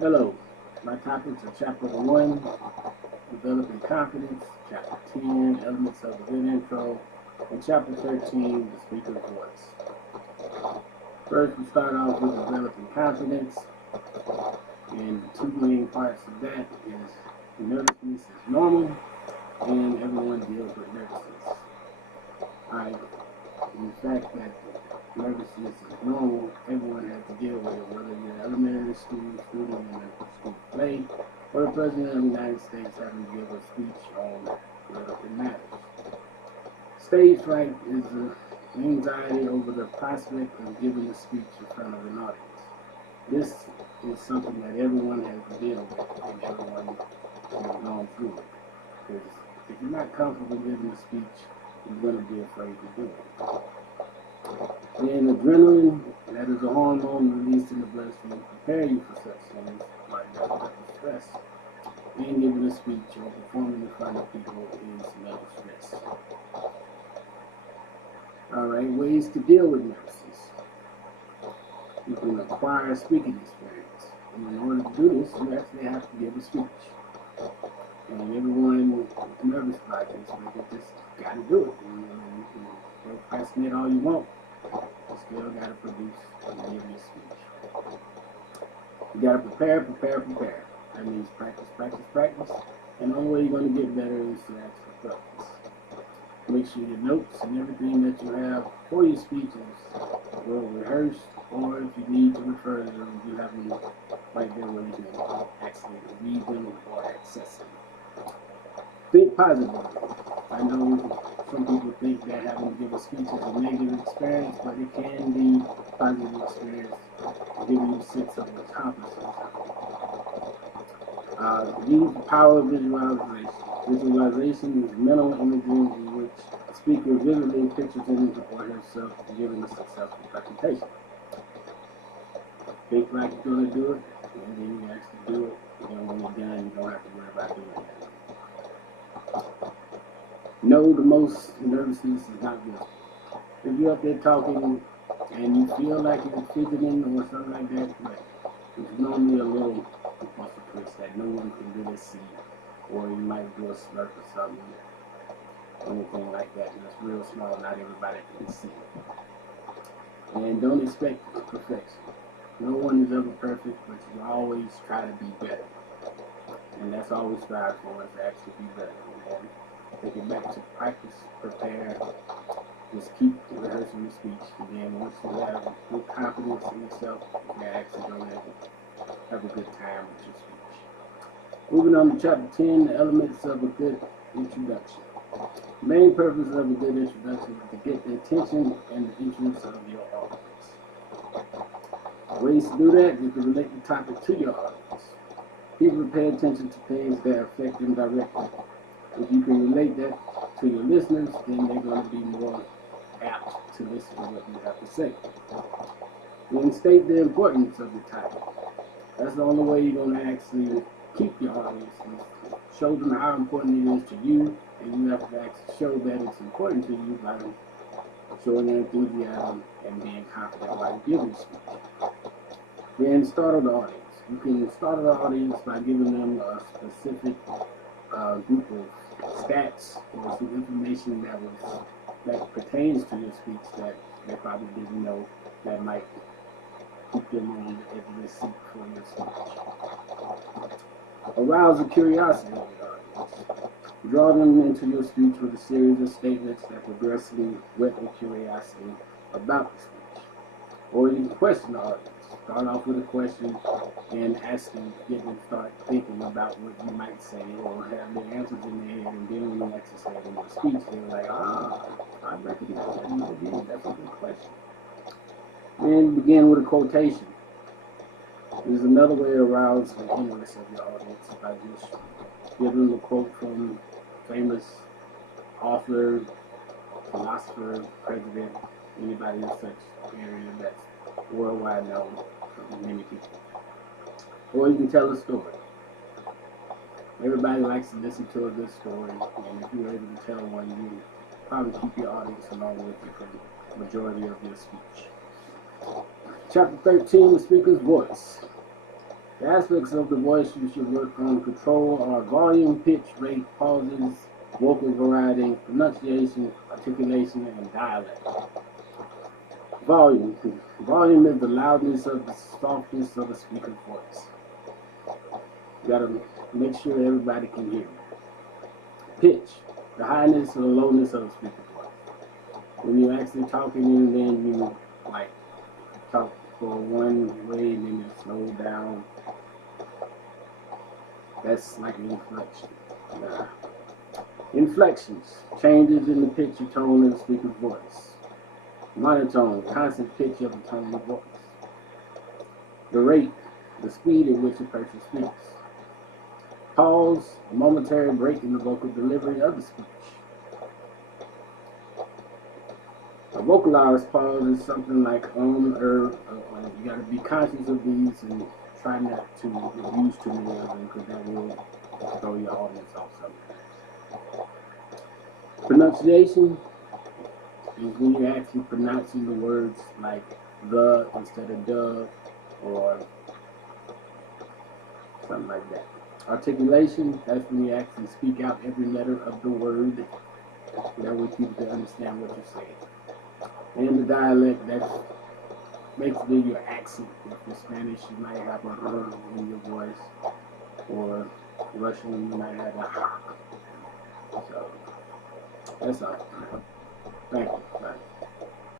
Hello, my topics are Chapter 1, Developing Confidence, Chapter 10, Elements of a Good Intro, and Chapter 13, The Speaker's Voice. First, we start off with developing confidence, and the two main parts of that is nervousness is normal, and everyone deals with nervousness. Alright, and the fact that nervousness is normal, everyone has to deal with it, whether you're an elementary school student in a school play, or the President of the United States having to give a speech on political matters. Stage fright is the anxiety over the prospect of giving a speech in front of an audience. This is something that everyone has to deal with, and everyone has gone through it. Because if you're not comfortable giving a speech, you're going to be afraid to do it. Then adrenaline, that is a hormone released in the bloodstream to prepare you for such things like mental stress. And giving a speech or performing in front of people is mental stress. Alright, ways to deal with nervousness. You can acquire speaking experience. And in order to do this, you actually have to give a speech. And everyone is nervous about this, but you just got to do it. You can procrastinate all you want. You still got to produce and give your speech. You got to prepare. That means practice. And the only way you're going to get better is to actually practice. Make sure your notes and everything that you have for your speech is well rehearsed, or if you need to refer to them, you have them right there where you can actually read them or access them. Think positively. I know some people think that having to give a speech is a negative experience, but it can be a positive experience, giving you a sense of accomplishment. Use the power of visualization. Visualization is mental imaging in which the speaker vividly pictures him or herself giving a successful presentation. Think like you're going to do it, and then you actually do it, and when you're done, you don't have to worry about doing it. No, the most nervousness is not good. If you're up there talking and you feel like you're fidgeting or something like that, it's normally a little muscle twitch that no one can really see, or you might do a slurp or something, anything like that. And it's real small, not everybody can see it. And don't expect perfection. No one is ever perfect, but you always try to be better. And that's all we strive for, is to actually be better. And take it back to practice, prepare, just keep rehearsing your speech. And then once you have good confidence in yourself, you can actually go there and have a good time with your speech. Moving on to Chapter 10, the elements of a good introduction. The main purpose of a good introduction is to get the attention and the interest of your audience. Ways to do that is to relate the topic to your audience. People pay attention to things that affect them directly. If you can relate that to your listeners, then they're going to be more apt to listen to what you have to say. Then state the importance of the topic. That's the only way you're going to actually keep your audience. Show them how important it is to you, and you have to actually show that it's important to you by showing their enthusiasm and being confident while you give your speech. Then startle the audience. You can startle the audience by giving them a specific group of stats or some information that pertains to your speech that they probably didn't know, that might keep them on the edge of their seat for your speech. Arouse the curiosity of the audience. Draw them into your speech with a series of statements that progressively whet their curiosity about the speech. Or you can question the audience. Start off with a question and ask them, get them to start thinking about what you might say, or have their answers in their head, and then when you actually say it in your speech, they're like, I recognize that. That's a good question. Then begin with a quotation. There's another way to arouse the interest of your audience by just giving them a quote from a famous author, philosopher, president, anybody in such area that's worldwide known from many people. Or you can tell a story. Everybody likes to listen to a good story, and if you're able to tell one, you probably keep your audience along with you for the majority of your speech. Chapter 13, the speaker's voice. The aspects of the voice you should work on control are volume, pitch, rate, pauses, vocal variety, pronunciation, articulation, and dialect. Volume. Volume is the loudness of the softness of the speaker's voice. You gotta make sure everybody can hear you. Pitch. The highness or the lowness of the speaker's voice. When you're actually talking and then you like talk for one way and then you slow down. That's like an inflection. Inflections. Changes in the pitch or tone of the speaker's voice. Monotone, constant pitch of the tone of voice. The rate, the speed at which a person speaks. Pause, a momentary break in the vocal delivery of the speech. A vocalized pause is something like you got to be conscious of these and try not to use too many of them because that will throw your audience off something. Pronunciation is when you're actually pronouncing the words like the instead of the or something like that. Articulation, that's when you actually speak out every letter of the word. That way people can understand what you're saying. And the dialect, that's basically your accent. If you're Spanish, you might have a R in your voice, or Russian, you might have a H. So, that's all. Thank you. Bye.